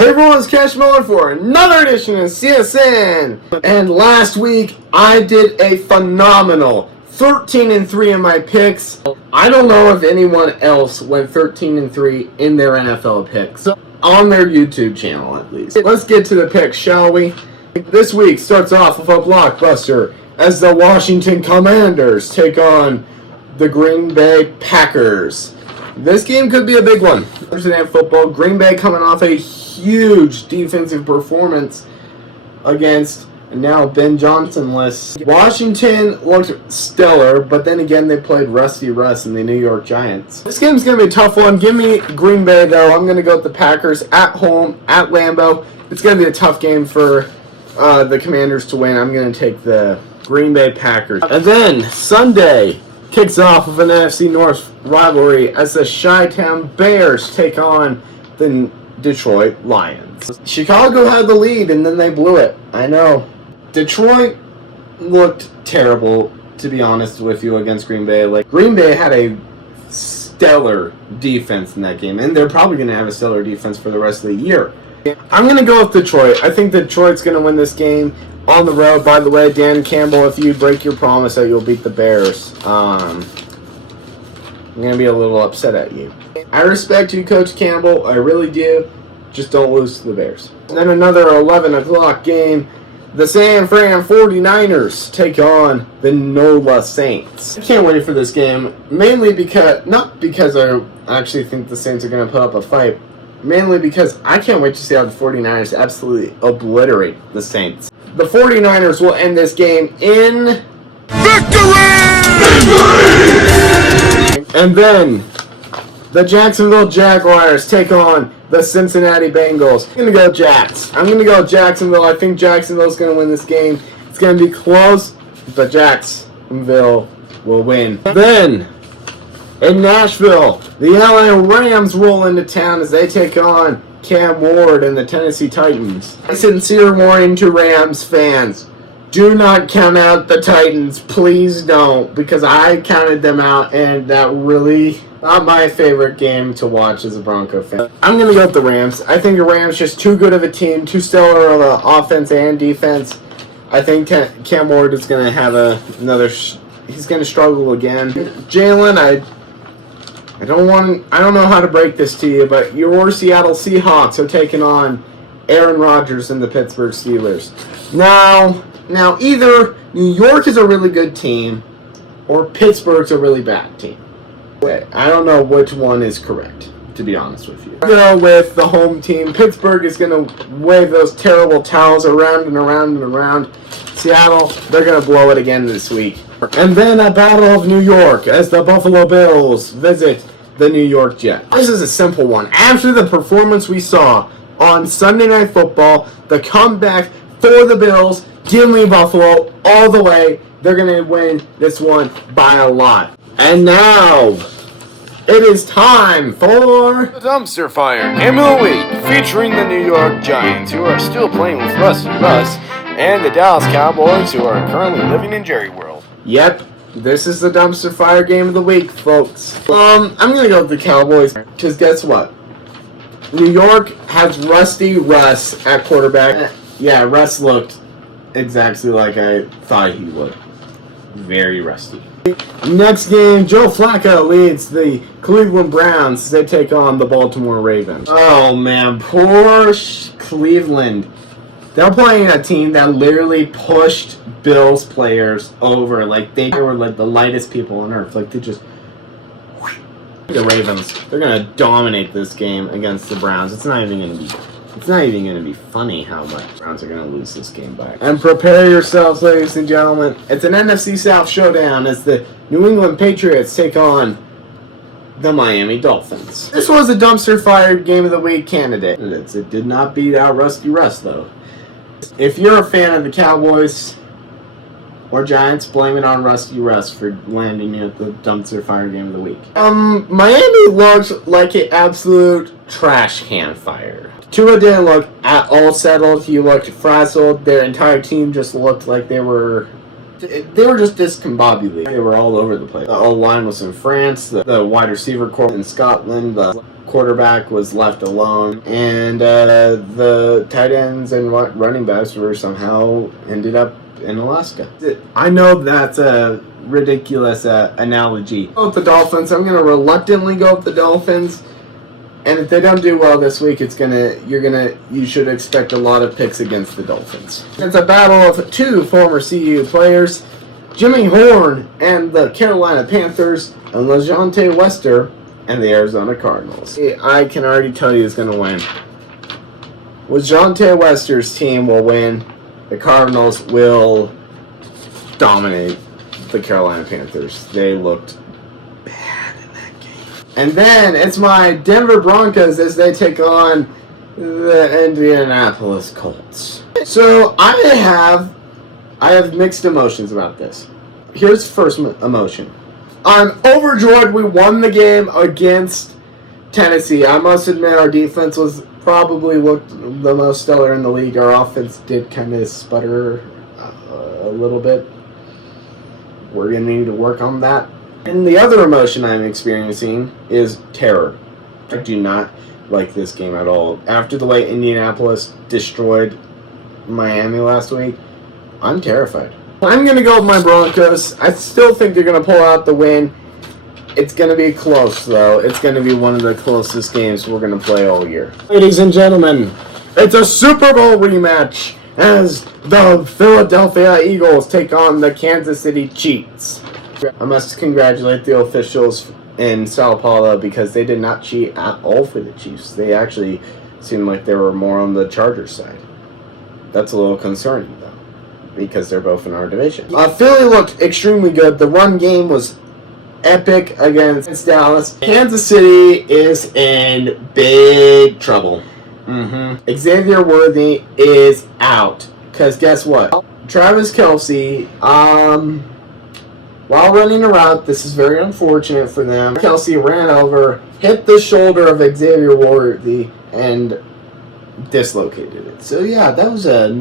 Hey everyone, it's Cash Miller for another edition of CSN. And last week, I did a phenomenal 13-3 in my picks. I don't know if anyone else went 13-3 in their NFL picks. On their YouTube channel, at least. Let's get to the picks, shall we? This week starts off with a blockbuster as the Washington Commanders take on the Green Bay Packers. This game could be a big one. Thursday Night Football, Green Bay coming off a huge defensive performance against now Ben Johnson-less. Washington looked stellar, but then again they played Rusty Russ and the New York Giants. This game's going to be a tough one. Give me Green Bay, though. I'm going to go with the Packers at home, at Lambeau. It's going to be a tough game for the Commanders to win. I'm going to take the Green Bay Packers. And then Sunday kicks off with an NFC North rivalry as the Chi-Town Bears take on the Detroit Lions. Chicago had the lead and then they blew it. I know. Detroit looked terrible, to be honest with you, against Green Bay. Green Bay had a stellar defense in that game, and they're probably going to have a stellar defense for the rest of the year. I'm going to go with Detroit. I think Detroit's going to win this game on the road. By the way, Dan Campbell, if you break your promise that you'll beat the Bears, I'm going to be a little upset at you. I respect you, Coach Campbell. I really do. Just don't lose to the Bears. And then another 11 o'clock game. The San Fran 49ers take on the NOLA Saints. I can't wait for this game, mainly because, not because I actually think the Saints are going to put up a fight, mainly because I can't wait to see how the 49ers absolutely obliterate the Saints. The 49ers will end this game in victory! And then the Jacksonville Jaguars take on the Cincinnati Bengals. I'm going to go Jacks. I'm going to go Jacksonville. I think Jacksonville's going to win this game. It's going to be close, but Jacksonville will win. Then, in Nashville, the LA Rams roll into town as they take on Cam Ward and the Tennessee Titans. A sincere warning to Rams fans. Do not count out the Titans. Please don't, because I counted them out, and that really not my favorite game to watch as a Bronco fan. I'm going to go with the Rams. I think the Rams just too good of a team, too stellar of offense and defense. I think Cam Ward is going to have he's going to struggle again. Jalen, I don't know how to break this to you, but your Seattle Seahawks are taking on Aaron Rodgers and the Pittsburgh Steelers. Now either New York is a really good team or Pittsburgh's a really bad team. I don't know which one is correct, to be honest with you. Go with the home team. Pittsburgh is going to wave those terrible towels around and around and around. Seattle, they're going to blow it again this week. And then a battle of New York as the Buffalo Bills visit the New York Jets. This is a simple one. After the performance we saw on Sunday Night Football, the comeback for the Bills, give me Buffalo all the way. They're going to win this one by a lot. And now, it is time for the Dumpster Fire Game of the Week, featuring the New York Giants, who are still playing with Rusty Russ, and the Dallas Cowboys, who are currently living in Jerry World. Yep, this is the Dumpster Fire Game of the Week, folks. I'm going to go with the Cowboys, because guess what? New York has Rusty Russ at quarterback. Yeah, Russ looked exactly like I thought he would. Very rusty. Next game, Joe Flacco leads the Cleveland Browns as they take on the Baltimore Ravens. Oh man, poor Cleveland. They're playing a team that literally pushed Bills players over. They were the lightest people on earth. They just... The Ravens, they're going to dominate this game against the Browns. It's not even going to be funny how much the Browns are going to lose this game by. And prepare yourselves, ladies and gentlemen. It's an NFC South showdown as the New England Patriots take on the Miami Dolphins. This was a Dumpster Fire Game of the Week candidate. It did not beat out Rusty Russ, though. If you're a fan of the Cowboys or Giants, blame it on Rusty Russ for landing you at the Dumpster Fire Game of the Week. Miami looked like an absolute trash can fire. Tua didn't look at all settled. He looked frazzled. Their entire team just looked like they were They were just discombobulated. They were all over the place. The O-line was in France, the wide receiver corps in Scotland, the quarterback was left alone, and the tight ends and running backs were somehow ended up in Alaska. I know that's a ridiculous analogy. Go with the Dolphins. I'm going to reluctantly go with the Dolphins. And if they don't do well this week, you should expect a lot of picks against the Dolphins. It's a battle of two former CU players, Jimmy Horn and the Carolina Panthers, and LeJohntay Wester and the Arizona Cardinals. I can already tell you who's going to win. LeJohntay Wester's team will win. The Cardinals will dominate the Carolina Panthers. They looked bad in that game. And then it's my Denver Broncos as they take on the Indianapolis Colts. So I have mixed emotions about this. Here's first emotion. I'm overjoyed we won the game against Tennessee. I must admit our defense was probably looked the most stellar in the league. Our offense did kind of sputter a little bit. We're going to need to work on that. And the other emotion I'm experiencing is terror. I do not like this game at all. After the way Indianapolis destroyed Miami last week, I'm terrified. I'm going to go with my Broncos. I still think they're going to pull out the win. It's going to be close, though. It's going to be one of the closest games we're going to play all year. Ladies and gentlemen, it's a Super Bowl rematch as the Philadelphia Eagles take on the Kansas City Chiefs. I must congratulate the officials in Sao Paulo because they did not cheat at all for the Chiefs. They actually seemed like they were more on the Chargers side. That's a little concerning, though, because they're both in our division. Philly looked extremely good. The run game was epic against Dallas. Kansas City is in big trouble. Xavier Worthy is out. Because guess what? Travis Kelce, while running a route, this is very unfortunate for them. Kelce ran over, hit the shoulder of Xavier Worthy, and dislocated it. So yeah, that was a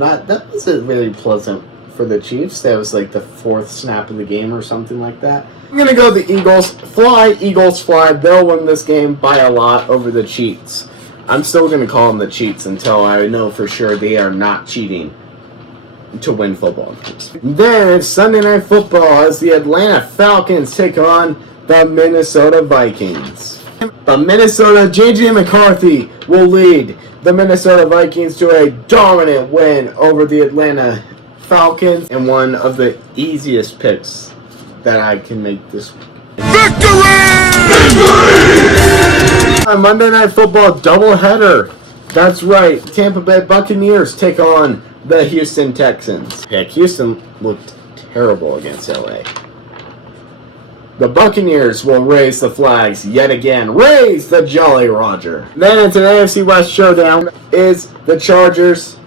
very pleasant for the Chiefs. That was like the fourth snap of the game or something like that. I'm going to go the Eagles. Fly, Eagles fly. They'll win this game by a lot over the Chiefs. I'm still going to call them the Chiefs until I know for sure they are not cheating to win football games. Then it's Sunday Night Football as the Atlanta Falcons take on the Minnesota Vikings. The Minnesota J.J. McCarthy will lead the Minnesota Vikings to a dominant win over the Atlanta Falcons and one of the easiest picks that I can make this week. Victory! Monday Night Football doubleheader. That's right. Tampa Bay Buccaneers take on the Houston Texans. Heck, Houston looked terrible against LA. The Buccaneers will raise the flags yet again. Raise the Jolly Roger. Then it's an AFC West showdown. Is the Chargers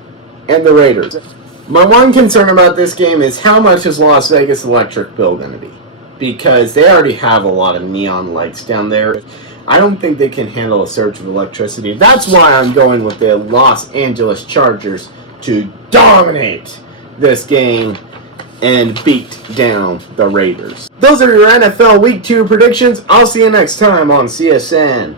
and the Raiders. My one concern about this game is how much is Las Vegas electric bill going to be? Because they already have a lot of neon lights down there. I don't think they can handle a surge of electricity. That's why I'm going with the Los Angeles Chargers to dominate this game and beat down the Raiders. Those are your NFL Week 2 predictions. I'll see you next time on CSN.